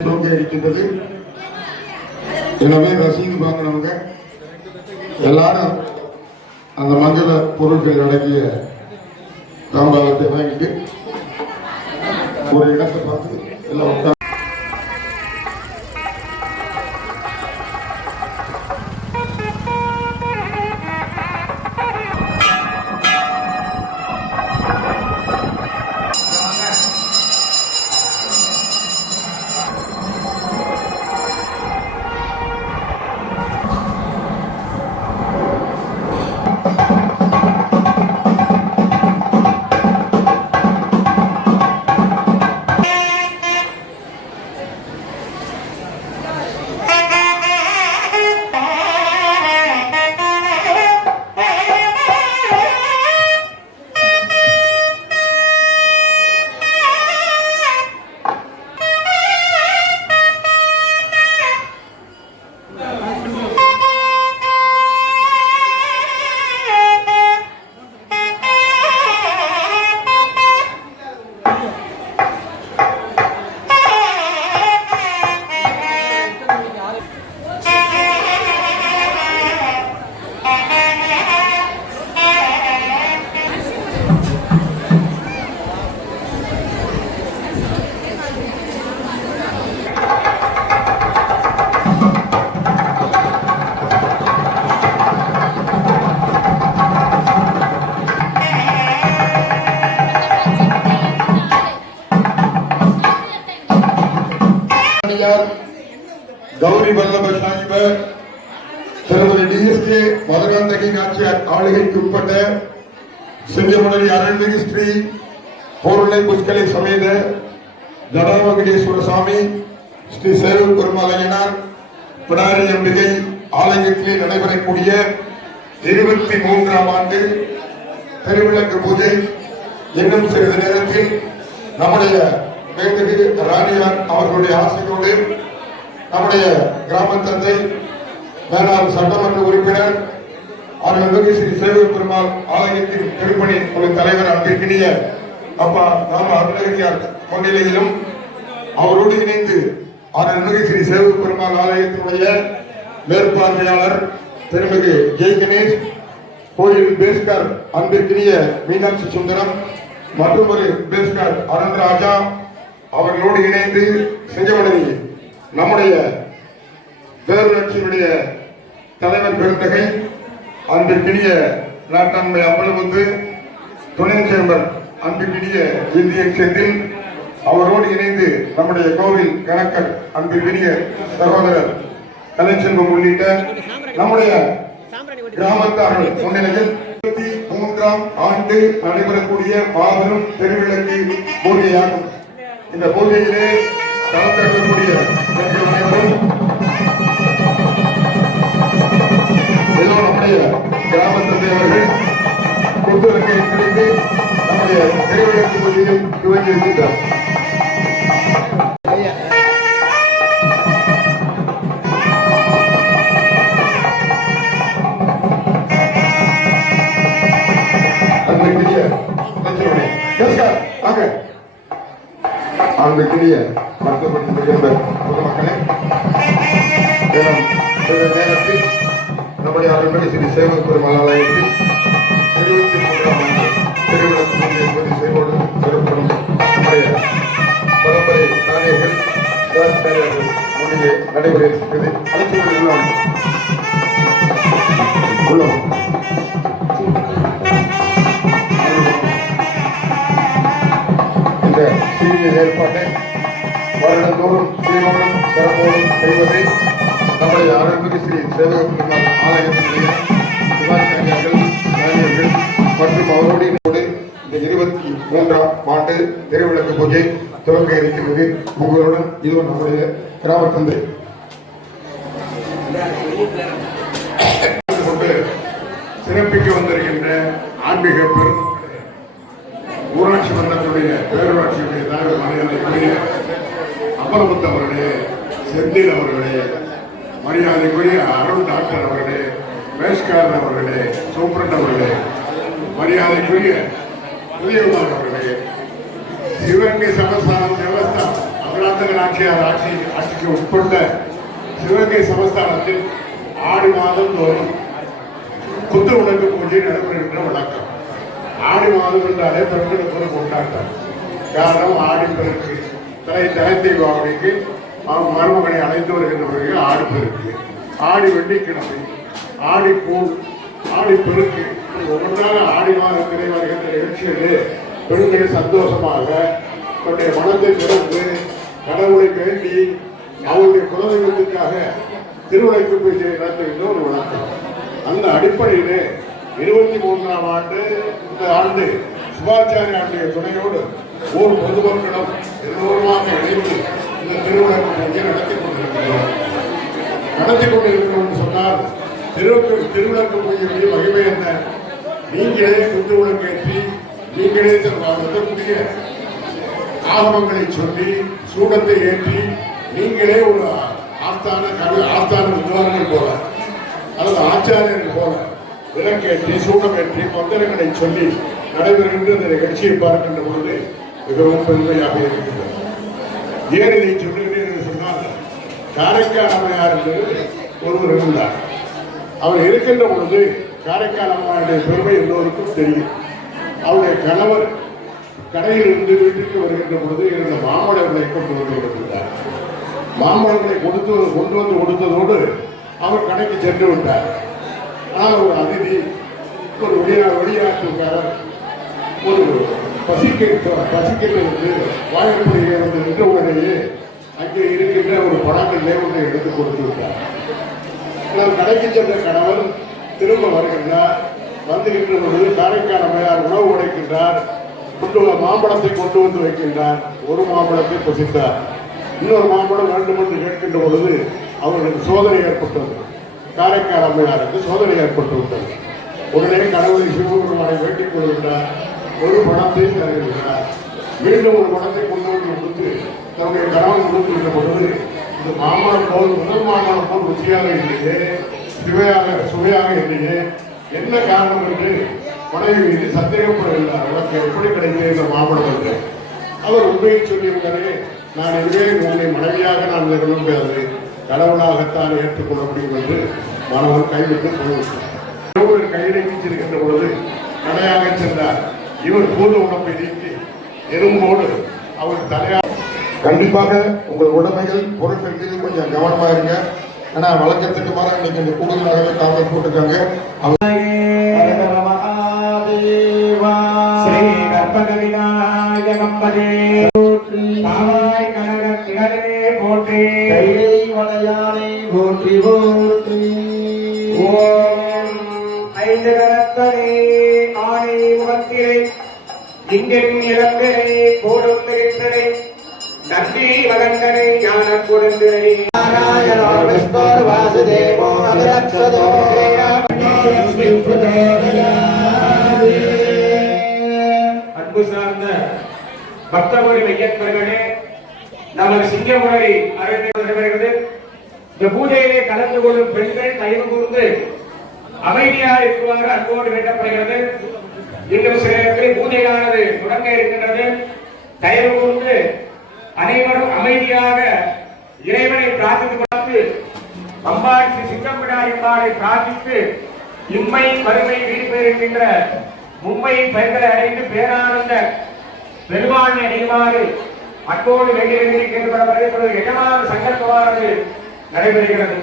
இருக்கின்றது. எனவே ரசீது வாங்கினவங்க எல்லாரும் அந்த மங்கள பொருட்கள் அடங்கிய தாம்பாளத்தை வாங்கிட்டு ஒரு இடத்தை பார்த்து எல்லாம் கௌரி வல்லப சாஹிப திருமதி டிஎஸ்கே மதுராந்தகி நாச்சியார் ஆளுகைக்கு உட்பட்ட சிங்கமுனரி அருள்மிகு ஸ்ரீ பொருளை புஷ்கலை சமேத ஜடாவகடேஸ்வர சுவாமி ஸ்ரீ சேவூர் பெருமாளையனார் பிடாரி அம்பிகை ஆலயத்தில் நடைபெறக்கூடிய 23ஆம் ஆண்டு திருவிளக்கு பூஜை இன்னும் சிறிது நேரத்தில் நம்முடைய மேதகு ராணியார் அவர்களுடைய ஆசையோடு நம்முடைய கிராம தந்தை மேலாள் சட்டமன்ற உறுப்பினர் அருள்மிகு ஸ்ரீ சேவூர் பெருமாள் ஆலயத்தின் திருப்பணி ஒரு தலைவர் அன்பிற்கினிய அப்பா ராம அருணகிரியார் முன்னிலையிலும் அவரோடு இணைந்து அருள்மிகு ஸ்ரீ சேவூர் பெருமாள் ஆலயத்தினுடைய மேற்பார்வையாளர் திருமிகு ஜெய் கணேஷ், கோயில் பேஸ்கர் அன்பிற்கினிய மீனாட்சி சுந்தரம் மற்றும் ஒரு பேஸ்கர் அனந்தராஜா அவர்களோடு இணைந்து சிங்கமுனரி நம்முடைய பேரூராட்சியினுடைய தலைவர் பெருந்தகை அன்பிற்கினிய நாட்டாண்மை அம்பலமுத்து துணை சேர்மர் அன்பிற்கினிய இந்திய செந்தில் அவரோடு இணைந்து நம்முடைய கோவில் கணக்கர் அன்பிற்கினிய சகோதரர் கலைச்செல்வம் உள்ளிட்ட நம்முடைய கிராமத்தார்கள் முன்னிலையில் 23ஆம் ஆண்டு நடைபெறக்கூடிய மாபெரும் திருவிளக்கு பூஜையாகும். இந்த பூஜையிலே கலந்திருக்கக்கூடிய நம்முடைய கிராம தந்தையவர்கள் கொத்துரங்கை கிடைத்து நம்முடைய திருவிளக்கு பூஜையை துவங்கி இருக்கின்றார். அன்பிற்கினிய மருத்துவமனை பொதுமக்களே, நேரத்தில் நம்முடைய அருள்மிகு ஸ்ரீ சேவூர் பெருமாள் ஆலயத்தில் 23ஆம் ஆண்டு திருவிளக்கு பூஜை என்பது செய்வோடு சிறப்புடன் நம்முடைய பரம்பரை தானியர்கள் முன்னிலே நடைபெற இருக்கிறது. அழைத்து உள்ளோம் இந்த சிறிய ஏற்பாட்டை வருடந்தோறும் சீரோடும் சிறப்போடும் செய்வதை நம்முடைய அருள்மிகு ஸ்ரீ சேவூர் பெருமாள் ஆலயத்தினுடைய சிவாச்சாரியார்கள் தானியர்கள் மற்றும் அவரோடு இந்த 23ஆம் ஆண்டு திருவிளக்கு பூஜை துவங்க இருக்கிறது. உங்களுடன் இது நம்முடைய கிராம தந்தை சிறப்பிக்க வந்திருக்கின்ற ஆன்மீக பெரும் ஊராட்சி மன்றத்துடைய பேரூராட்சியுடைய தலைவர் மரியாதைக்குரிய அமரமுத்து அவர்களே, செந்தில் அவர்களே, மரியாதைக்குரிய அருண் டாக்டர் அவர்களே, மேஷ்காரன் அவர்களே, சூப்பரண்ட் அவர்களே, மரியாதைக்குரிய புதியகுமார் அவர்களே, சிவகங்கை சமஸ்தானம் தேவஸ்தானம் அபராத தமிழக நாச்சியார் ஆட்சிக்கு உட்பட்ட சிவகங்கை சமஸ்தானத்தில் ஆடி மாதம் தோறும் குத்து விளக்கு பூஜை நடைபெறுகின்ற வழக்கம். ஆடி மாதம் என்றாலே பெண்களுக்கு ஒரு கொண்டாட்டம். காரணம் ஆடி பெருக்கு தலை வாவடிக்கு அவங்க மருமகனை அழைத்து வருகின்றவர்கள் ஆடி பெருக்கு, ஆடி வெள்ளிக்கிழமை, ஆடி பூ, ஆடி பெருக்கு, ஒவ்வொன்றாக ஆடி மாதத்திலே வருகின்ற நிகழ்ச்சிகளே பெண்கள் சந்தோஷமாக தன்னுடைய மனத்தை திறந்து கடவுளை வேண்டி அவருடைய குலதெய்வத்திற்காக திருவிளக்கு பூஜை நடத்துகின்ற ஒரு வழக்கம். அந்த அடிப்படையிலே 23ஆம் ஆண்டு இந்த ஆண்டு சிவாச்சாரியாருடைய துணையோடு ஊர் பொதுமக்களும் எல்லோருமாக இணைந்து இந்த திருவிளக்கு பூஜை நடத்தி கொண்டிருக்கிறோம் சொன்னால் திருவிளக்கு பூஜையுடைய மகிமை என்ன? நீங்களே குத்து விளக்கேற்றி நீங்களே நடத்தக்கூடிய ஆகமங்களை சொல்லி சூடத்தை ஏற்றி நீங்களே ஒரு ஆஸ்தான வித்வான்கள் போல அல்லது ஆச்சாரியர்கள் போல விளக்கேற்றி சூடமேற்றி மந்திரங்களை சொல்லி நடைபெறுகின்ற இந்த நிகழ்ச்சியை பார்க்கின்ற பொழுது மிகவும் பெருமையாக இருக்கின்றது. ஏன் இதை சொல்லுகிறேன் என்று சொன்னால், காரைக்கால் அம்மையார் என்று ஒருவர் இருந்தார். அவர் இருக்கின்ற பொழுது காரைக்கால் அம்மையாருடைய பெருமை எல்லோருக்கும் தெரியும். அவருடைய கணவர் கடையிலிருந்து வீட்டிற்கு வருகின்ற பொழுது இருந்த மாம்பழங்களை கொண்டு வந்து கொடுத்திருந்தார். மாம்பழங்களை கொண்டு வந்து கொடுத்ததோடு அவர் கடைக்கு சென்று விட்டார். ஆனால் ஒரு அதிதி, ஒரு வெளிநாட்டுக்காரர் ஒரு பசிக்கிறது வாய்ப்புடைய வந்து நின்ற உடனேயே அங்கே இருக்கின்ற ஒரு பழங்களிலே ஒன்றை எடுத்து கொடுத்து விட்டார். கடைக்கு சென்ற கணவர் திரும்ப வருகின்றார். வந்துகின்ற பொழுது காரைக்கால் அம்மையார் உணவு உடைக்கின்றார். மாம்பழத்தை கொண்டு வந்து வைக்கின்றார். ஒரு மாம்பழத்தை புசித்தார். இன்னொரு மாம்பழம் வேண்டும் என்று கேட்கின்ற பொழுது அவர்களுக்கு சோதனை ஏற்பட்டது. காரைக்கால் அம்மையாருக்கு சோதனை ஏற்பட்டு விட்டது. உடனே கடவுளை சிவபெருமானை வேண்டிக் கொள்கின்றார். ஒரு பணத்தை தருகின்றார். மீண்டும் ஒரு பணத்தை கொண்டு வந்து கொடுத்து தன்னுடைய கணவன் கொடுக்கின்ற பொழுது இந்த மாம்பழம் போல் முதல் மாம்பழம் போல் ருச்சியாக இல்லையே, சுவையாக இல்லையே, என்ன காரணம் என்று மனைவி மீது சந்தேகப்படவில்லை. உனக்கு எப்படி கிடைக்கிறது இந்த மாம்பழம் என்று அவர் உண்மையை சொல்லியிருந்தாரே, நான் இதுவே உன்னை மனைவியாக நான் விரும்ப முடியாது, கடவுளாகத்தான் ஏற்றுக்கொள்ள முடியும் என்று மாணவர் கைவிட்டு போய்விட்டார். கையிலை வீச்சிருக்கின்ற பொழுது கடையாக சென்றார். இவர் பூத உடம்பை நீக்கி எறும்போடு அவர் தலையாக. கண்டிப்பாக உங்கள் உடமைகள் பொருட்கள் கொஞ்சம் கவனமா இருங்க. ஏன்னா வழக்கத்துக்கு மாற இன்னைக்கு இந்த கூடுதலாகவே காவல் போட்டுருக்காங்க. நன்றி வளங்கனை ஞான கொடுந்தனை அன்பு சார்ந்த பக்தமொழி மையப்பர்களே, நமது சிங்கமுறை அரங்கு இந்த பூஜையிலே கலந்து கொள்ளும் பெண்கள் தயவு கூர்ந்து அமைதியாக இருக்குமாறு அன்போடு வேண்டப்படுகிறது. இன்னும் சில இடங்களில் பூஜையானது தொடங்க இருக்கின்றது. தயவு கூர்ந்து அனைவரும் அமைதியாக இறைவனை பிரார்த்தித்து பார்த்து அம்பாள் ஸ்ரீ சிங்கம்பிடாயம்பாளை பிரார்த்தித்து இம்மை வறுமை வீழ்பெறுகின்ற மும்பையின் பெண்களை அடைந்து பேரானந்த பெருமானை அடையுமாறு அன்போடு வேண்டியிருக்கின்ற எஜமான சங்கல்பமானது நடைபெறுகிறது.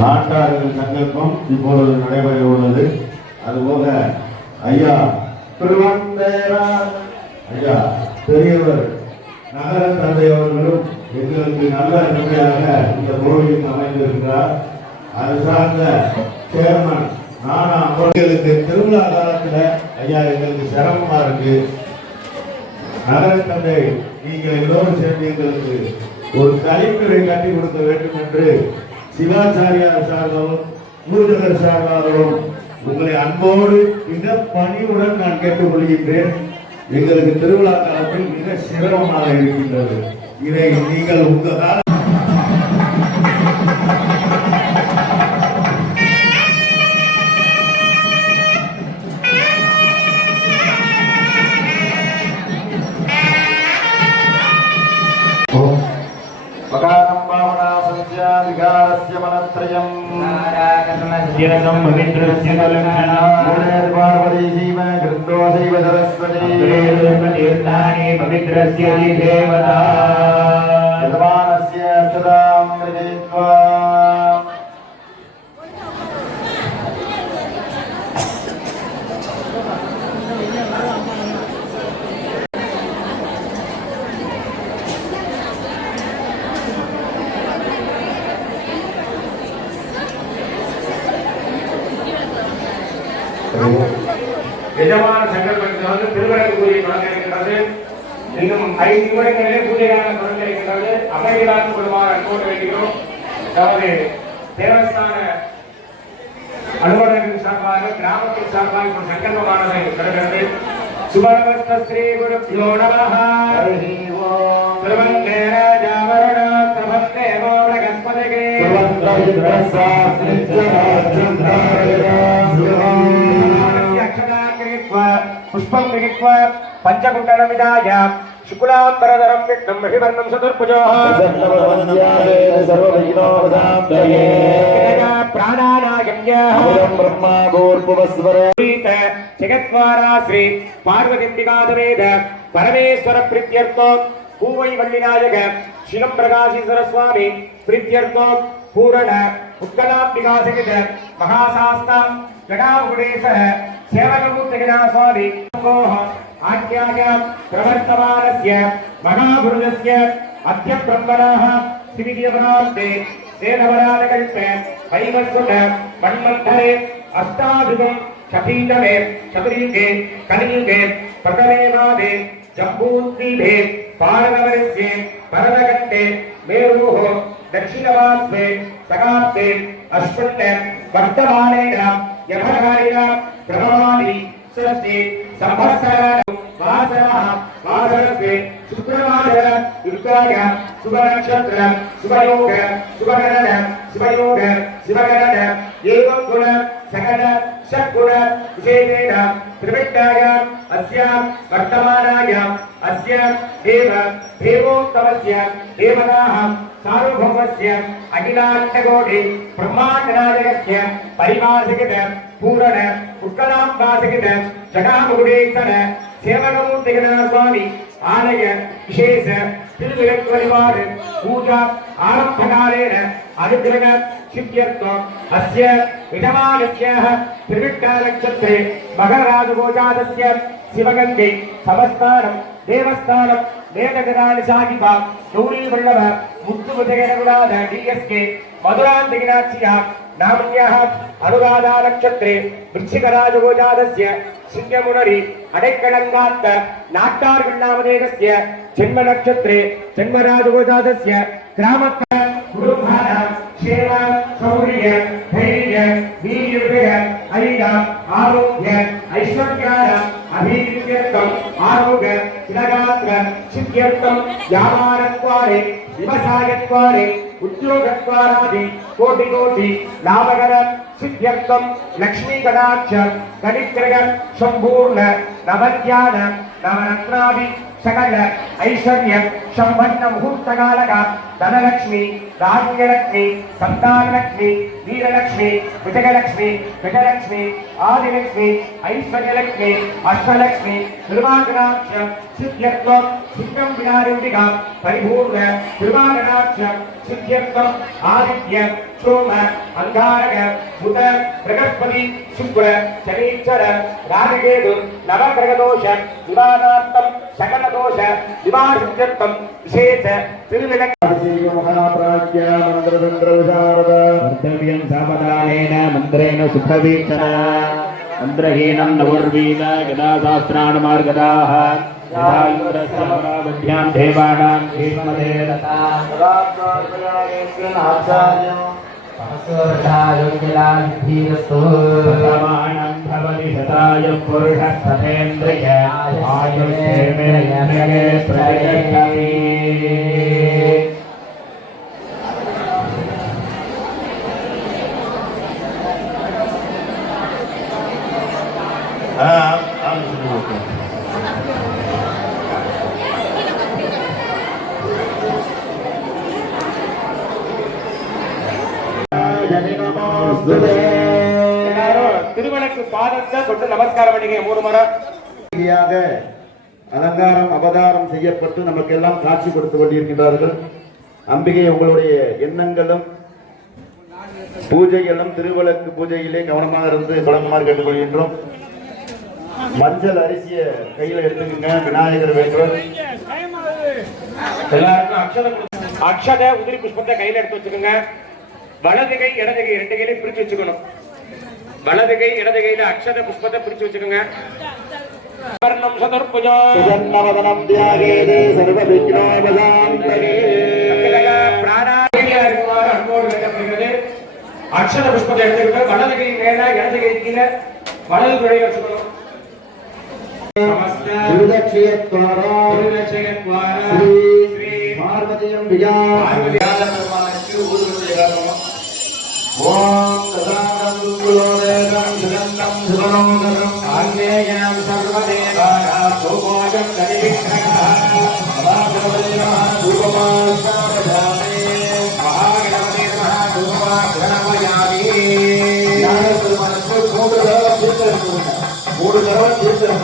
நாட்டார்கள் சங்கல்பம் இப்பொழுது நடைபெற உள்ளது. அதுபோக ஐயா ஐயா பெரியவர் நகர தந்தை அவர்களும் எங்களுக்கு நல்ல நன்மையாக இந்த கோவிலுக்கு அமைந்திருக்கிறார். அது சார்ந்த சேர்மன் எங்களுக்கு திருவிழா காலத்தில் ஐயா எங்களுக்கு சிரமமா இருக்கு. நகர தந்தை நீங்கள் எல்லோரும் சேர்ந்து எங்களுக்கு ஒரு கலைஞரை கட்டி கொடுக்க வேண்டும் என்று சிவாச்சாரியார் சார்பாகவும் பூஜகர் சார்பாகவும் உங்களை அன்போடு மிக பணிவுடன் நான் கேட்டுக்கொள்கின்றேன். எங்களுக்கு திருவிழா காலத்தில் மிக சிரமமாக இருக்கின்றது. இதை நீங்கள் உங்கள் கால मकानं भावनासंस्य विकारस्य मनत्रयम् यदं पवित्रस्य पार्वती शिव गृद्धो शैव सरस्वती तीर्थानि पवित्रस्य देवता यजमानस्य अक्षतां गृहीत्वा எஜமான சங்கல்பத்தில் வந்து திருவரங்கு பூஜை தொடங்க இருக்கின்றது. இன்னும் 5 நிமிடங்களிலே பூஜைக்கான தொடங்க இருக்கின்றது. அமைதியாக கொள்ளுமாறு அன்போடு வேண்டுகிறோம். அதாவது தேவஸ்தான அலுவலகத்தின் சார்பாக கிராமத்தின் சார்பாக ஒரு சங்கல்பமானது வருகிறது. சுபநமஸ்த ஸ்ரீ குருப்யோ நமஹ. திருவந்தேர ஜாவரண பிரபந்தேவோ பிரகஸ்பதிகே पुष्पं विहित्वा पंचकुण्डलमिदाय शुक्लाम्बरधरं विष्णुं महिवर्णं चतुर्भुजः प्राणानायम्यः ब्रह्मा भूर्भुवस्वर जगद्वारा श्री पार्वतीम्बिकासमेत परमेश्वर प्रीत्यर्थं पूवै वल्लिनायक शिलं प्रकाशीश्वर स्वामी प्रीत्यर्थं पूर्ण उत्कलाम्बिकासमेत महाशास्तां जगागुणेशः सेवकमूर्तिगणा स्वामी आज्ञाय प्रवर्तमानस्य महापुरुषस्य अद्य ब्रह्मणः श्रीदेवनान्ते वेदवरालकल्पे वैवस्वत मन्वन्तरे अष्टाधिकं शतीतमे शतयुगे कलियुगे प्रथमे मादे जम्बूद्वीपे भारतवर्षे भरतखण्डे मेरुः दक्षिणवास्वे सकाब्दे अश्वत्थ वर्तमानेन यमकारिण प्रभवादि षष्ठे संवत्सराणां वासरः वासरस्वे शुक्रवासर युक्ताय शुभनक्षत्र शुभयोग शुभकरण शुभयोग शिवकरण एवं गुण सकल षट्गुण विशेषेण त्रिविक्ताय अस्य वर्तमानाय अस्य देव देवोत्तमस्य देवताः सार्वभौमस्य अखिलाण्डकोटि ब्रह्माण्डनायकस्य परिवासिकत पूर्ण उत्कलाम्बासिकत जटामुकुटेश्वर सेवकमूर्तिगणा स्वामी आलय विशेष तिरुविरक्वलिवार पूजा आरम्भकालेन अनुग्रह सिद्ध्यर्थम् अस्य विधमानस्याः त्रिविक्तानक्षत्रे मकरराजगोजातस्य शिवगङ्गे समस्तानं देवस्थानं वेदगदानि साहिबा गौरीवल्लभ मुत्तुमुदगरगुणाद डीएस्के मधुरान्तिगिनाक्षिः नाम्न्याः अनुराधा नक्षत्रे वृश्चिकराजगोजातस्य सिंहमुनरि अडेक्कलङ्गात्त नाट्टार्विल्लामदेवस्य जन्मनक्षत्रे जन्मराजगोजातस्य ग्रामत्त कुटुम्बाः क्षेम शौर्य धैर्य वीर्य ऐर्य आरोग्य ऐश्वर्याय अभिवृद्ध्यर्थम् आरोग्य तिलगात्र सिद्ध्यर्थम् व्यापारद्वारे व्यवसायद्वारे उद्योगद्वारादि कोटि कोटि लाभकर सिद्ध्यर्थम् लक्ष्मी कटाक्ष कनिग्रह संपूर्ण नवज्ञान नवरत्नादि सकल ऐश्वर्य संपन्न मुहूर्तकालक धनलक्ष्मी धान्यलक्ष्मी संतानलक्ष्मी वीरलक्ष्मी विजयलक्ष्मी गजलक्ष्मी आदिलक्ष्मी ऐश्वर्यलक्ष्मी अष्टलक्ष्मी निर्वागणाक्ष सिद्ध्यर्थम् सिद्धं विनारम्भिका परिपूर्ण निर्वागणाक्ष सिद्ध्यर्थम् आदित्य सोम अंगारक बुध बृहस्पति शुक्र शनीश्वर राजकेतु नवग्रहदोष निवारणार्थं सकलदोष निवारणार्थं विशेष तिरुविलक्ष्मी कर्तव्यं सावधानेन मन्त्रेण सुखवीक्षण मन्त्रहीनं नवोर्वीद गदा शास्त्रान् मार्गदाः यथा इन्द्रस्य देवानां भीष्मदेवता समानं भवति शताय पुरुषः सतेन्द्रिय आयुष्येन्द्रिये प्रतिष्ठति எல்லாரும் திருவனுக்கு பாதத்தை தொட்டு நமஸ்காரம் பண்ணிக்க 3 முறை. அலங்காரம் அவதாரம் செய்யப்பட்டு நமக்கெல்லாம் காட்சி கொடுத்து கொண்டிருக்கிறார்கள். அம்பிகை உங்களுடைய எண்ணங்களும் பூஜைகளும் திருவிளக்கு பூஜையிலே கவனமாக இருந்து பலமாக கேட்டுக்கொள்கின்றோம். மஞ்சள் அரிசிய கையில எடுத்துக்கங்க. விநாயகர் வேண்டும். எல்லாருக்கும் அக்ஷதை உதிரி புஷ்பத்தை கையில எடுத்து வச்சுக்கோங்க. வலது கை இடது கை 2 கையிலையும் பிரிச்சு வச்சுக்கணும். வலது கை இடது கையில அக்ஷத புஷ்பத்தை பிரிச்சு வச்சுக்கோங்க. வர்ணம் சதுர்புஜம் பிரசன்னவதனம் தியாகேதே சர்வவிக்னோபசாந்தகே. பிராணாயாமியா இருக்குமாறு அன்போடு வேண்டப்படுகிறது. அக்ஷத புஷ்பத்தை எடுத்துக்கிட்டு வலது கை மேல இடது கை கீழே வலது துறையை வச்சுக்கணும். திருதக்ஷயத்வாரா ஸ்ரீ பார்வதியம்பிகா ஓம் ததானம் குலோதேகம் சுகந்தம் சுகனோதரம் ஆஞ்சநேயம் சர்வதேவானாம் சோமோஜம் தனிவிக்ரமः மகாகணபதி நமः தூபமாஸ்தாபயாமி. மகாகணபதி நமः தூபமாஸ்தாபயாமி. ஞானபெருமானுக்கு 3 தடவை தீர்த்தம் 3 தடவை தீர்த்தம்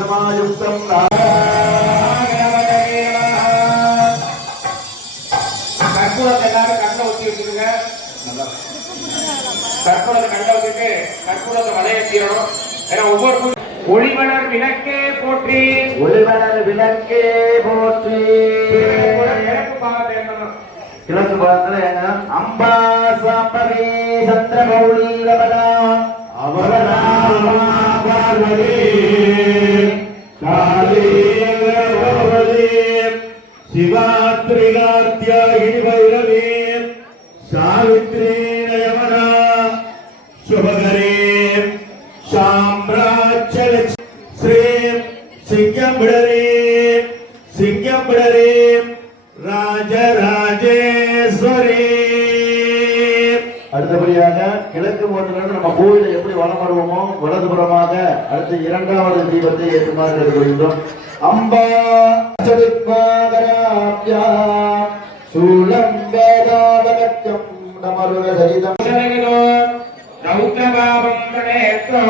சமாயுக்தம் கற்பூரத்தை எல்லாரும் கண்ணை ஊற்றி வச்சுருங்க. கற்பூரத்தை கண்ணை வச்சுட்டு கற்பூரத்தை வளைய தீரணும். ஏன்னா ஒவ்வொரு ஒளிவளர் விளக்கே போற்றி. ஒளிவளர் விளக்கே போற்றி. கிழக்கு பாகத்தை எண்ணணும். கிழக்கு பாகத்துல என்ன? அம்பா சாம்பவி சந்திரமௌலி ரமணா அவதாரி சிவாத்ரிகார்த்தியாகினி பைரவி சாவித்ரி நயமனா சுபகரே சாம்ராஜ்ய ஸ்ரீ சிங்கம்பிடரே ராஜராஜேஸ்வரி. அடுத்தபடியாக கிழக்கு முகத்திலிருந்து நம்ம கோவிலை எப்படி வலம் வருவோமோ வலதுபுறமாக அடுத்த 2வது தீபத்தை ஏற்றுமாறு கேட்டுக்கொள்கின்றோம். அம்பா சரிதம் ரௌத்ரபாவம் கணேத்ரோ